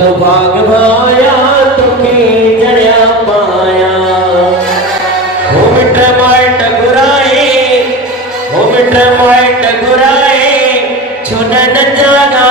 लो भाग भाया तुखे जड़िया पाया हो मिट माइट गुराए हो मिट माइट गुराए छुनन जागा